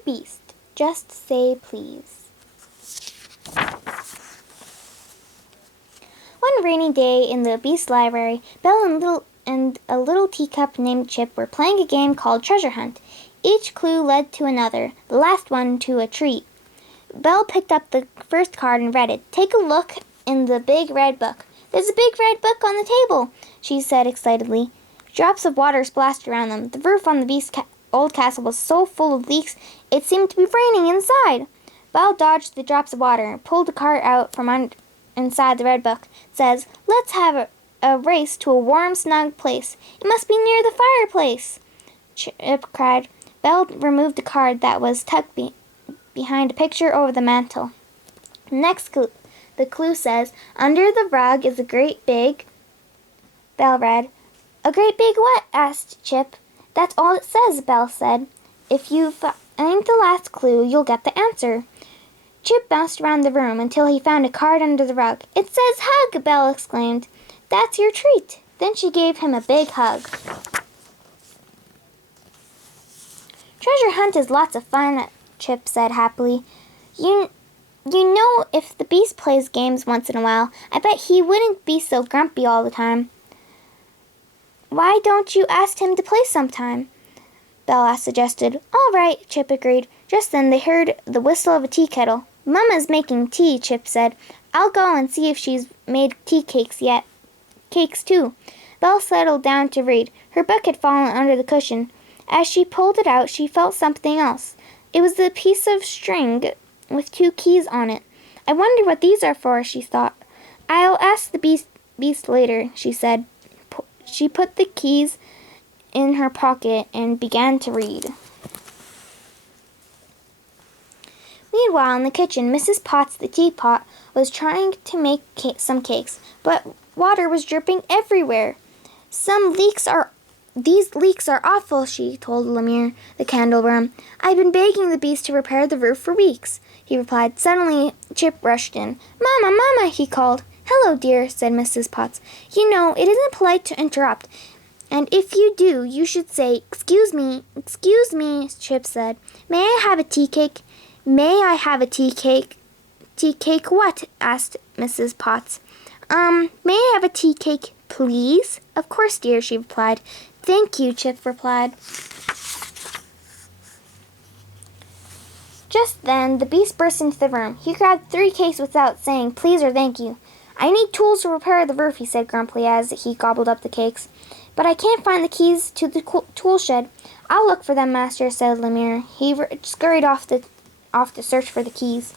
the Beast. Just say please. One rainy day in the Beast library, Belle and a little teacup named Chip were playing a game called Treasure Hunt. Each clue led to another, the last one to a treat. Belle picked up the first card and read it. "Take a look in the big red book." "There's a big red book on the table," she said excitedly. Drops of water splashed around them. The roof on the Beast's old castle was so full of leaks it seemed to be raining inside. Belle dodged the drops of water and pulled the card out from inside the red book. It says, "Let's have a race to a warm, snug place. It must be near the fireplace," Chip cried. Belle removed the card that was tucked behind a picture over the mantel. Next clue. The clue says, "Under the rug is a great big..." Belle read. "A great big what?" asked Chip. "That's all it says," Belle said. "If you find the last clue, you'll get the answer." Chip bounced around the room until he found a card under the rug. "It says hug!" Belle exclaimed. "That's your treat." Then she gave him a big hug. "Treasure hunt is lots of fun," Chip said happily. You know, if the Beast plays games once in a while, I bet he wouldn't be so grumpy all the time." "Why don't you ask him to play sometime?" Belle suggested. "All right," Chip agreed. Just then they heard the whistle of a tea kettle. "Mama's making tea," Chip said. "I'll go and see if she's made tea cakes yet." Cakes, too. Belle settled down to read. Her book had fallen under the cushion. As she pulled it out, she felt something else. It was a piece of string with 2 keys on it. "I wonder what these are for," she thought. "I'll ask the beast later," she said. She put the keys in her pocket and began to read. Meanwhile, in the kitchen, Mrs. Potts, the teapot, was trying to make some cakes, but water was dripping everywhere. "These leaks are awful," she told Lemire, the candleworm. "I've been begging the Beast to repair the roof for weeks," he replied. Suddenly, Chip rushed in. "Mama, Mama," he called. "Hello, dear," said Mrs. Potts. "You know, it isn't polite to interrupt. And if you do, you should say, 'Excuse me, excuse me,'" Chip said. "May I have a tea cake?" "May I have a tea cake?" "Tea cake what?" asked Mrs. Potts. May I have a tea cake, please?" "Of course, dear," she replied. "Thank you," Chip replied. Just then, the Beast burst into the room. He grabbed 3 cakes without saying please or thank you. "I need tools to repair the roof," he said grumpily as he gobbled up the cakes. "But I can't find the keys to the tool shed." "I'll look for them, master," said Lemire. He scurried off to search for the keys.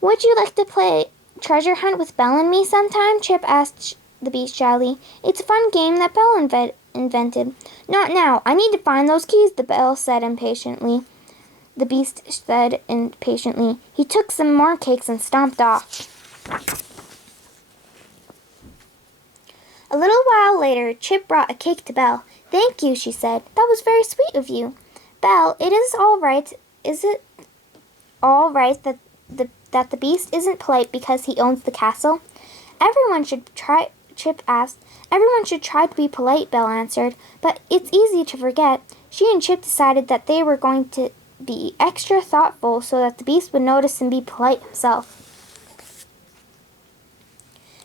"Would you like to play treasure hunt with Belle and me sometime?" Chip asked the Beast shyly. "It's a fun game that Belle invented." "Not now. I need to find those keys," the Belle said impatiently. The Beast said impatiently. He took some more cakes and stomped off. A little while later, Chip brought a cake to Belle. "Thank you," she said. "That was very sweet of you." "Belle, is it all right that the Beast isn't polite because he owns the castle?" "Everyone should try," Chip asked. "Everyone should try to be polite," Belle answered. "But it's easy to forget." She and Chip decided that they were going to be extra thoughtful so that the Beast would notice and be polite himself.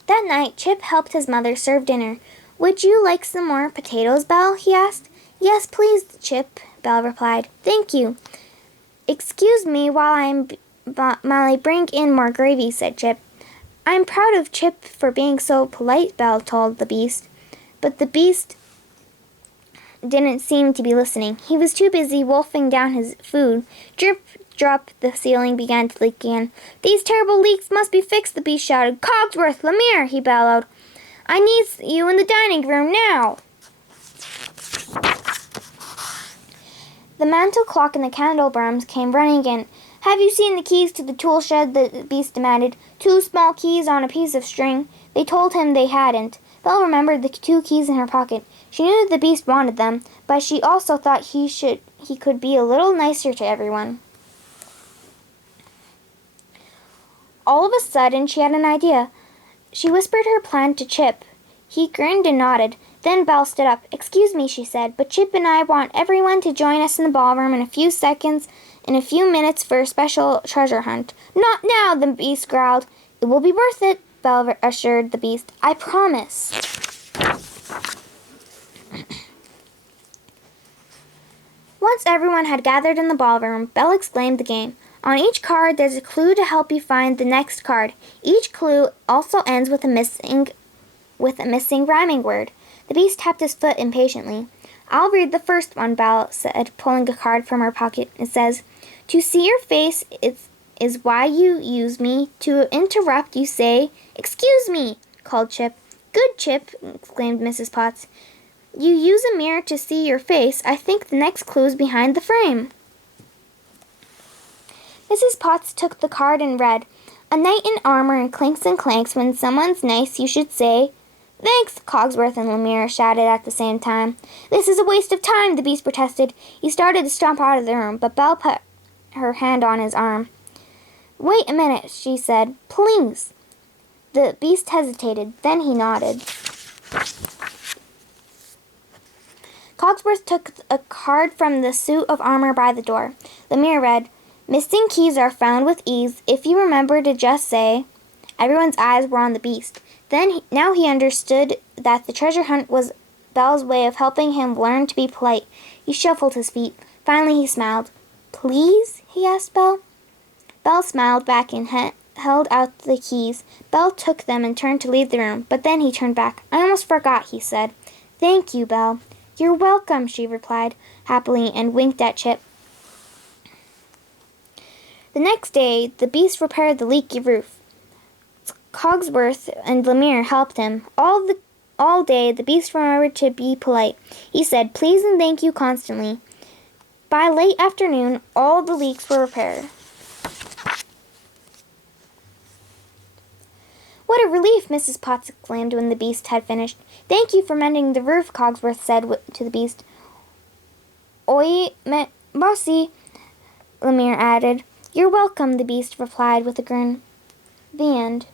That night, Chip helped his mother serve dinner. "Would you like some more potatoes, Belle?" he asked. "Yes, please, Chip," Belle replied. "Thank you." "Excuse me while I bring in more gravy," said Chip. "I'm proud of Chip for being so polite," Belle told the Beast. But the Beast didn't seem to be listening. He was too busy wolfing down his food. Drip, drop, the ceiling began to leak again. "These terrible leaks must be fixed," the Beast shouted. "Cogsworth, Lemire," he bellowed. "I need you in the dining room now." The mantel clock and the candleworms came running in. "Have you seen the keys to the tool shed?" the Beast demanded. 2 small keys on a piece of string. They told him they hadn't. Belle remembered the 2 keys in her pocket. She knew the Beast wanted them, but she also thought he could be a little nicer to everyone. All of a sudden, she had an idea. She whispered her plan to Chip. He grinned and nodded. Then Belle stood up. "Excuse me," she said, "but Chip and I want everyone to join us in the ballroom in a few minutes for a special treasure hunt." "Not now," the Beast growled. "It will be worth it," Belle assured the Beast. "I promise." Once everyone had gathered in the ballroom, Belle explained the game. On each card, there's a clue to help you find the next card. Each clue also ends with a missing rhyming word. The Beast tapped his foot impatiently. "I'll read the first one," Belle said, pulling a card from her pocket. It says, "To see your face is why you use me. To interrupt, you say, 'Excuse me,'" called Chip. "Good, Chip," exclaimed Mrs. Potts. "You use a mirror to see your face. I think the next clue is behind the frame." Mrs. Potts took the card and read, "A knight in armor and clinks and clanks. When someone's nice, you should say, 'Thanks,'" Cogsworth and Lemire shouted at the same time. "This is a waste of time," the Beast protested. He started to stomp out of the room, but Belle put her hand on his arm. "Wait a minute," she said. "Please." The Beast hesitated. Then he nodded. Cogsworth took a card from the suit of armor by the door. Lemire read, "Missing keys are found with ease. If you remember to just say—" Everyone's eyes were on the Beast. Now he understood that the treasure hunt was Belle's way of helping him learn to be polite. He shuffled his feet. Finally he smiled. "Please?" he asked Belle. Belle smiled back and held out the keys. Belle took them and turned to leave the room, but then he turned back. "I almost forgot," he said. "Thank you, Belle." "You're welcome," she replied happily and winked at Chip. The next day, the Beast repaired the leaky roof. Cogsworth and Lemire helped him. All day, the Beast remembered to be polite. He said please and thank you constantly. By late afternoon, all the leaks were repaired. "What a relief!" Mrs. Potts exclaimed when the Beast had finished. "Thank you for mending the roof," Cogsworth said to the Beast. "Oi, bossy," Lemire added. "You're welcome," the Beast replied with a grin. The end.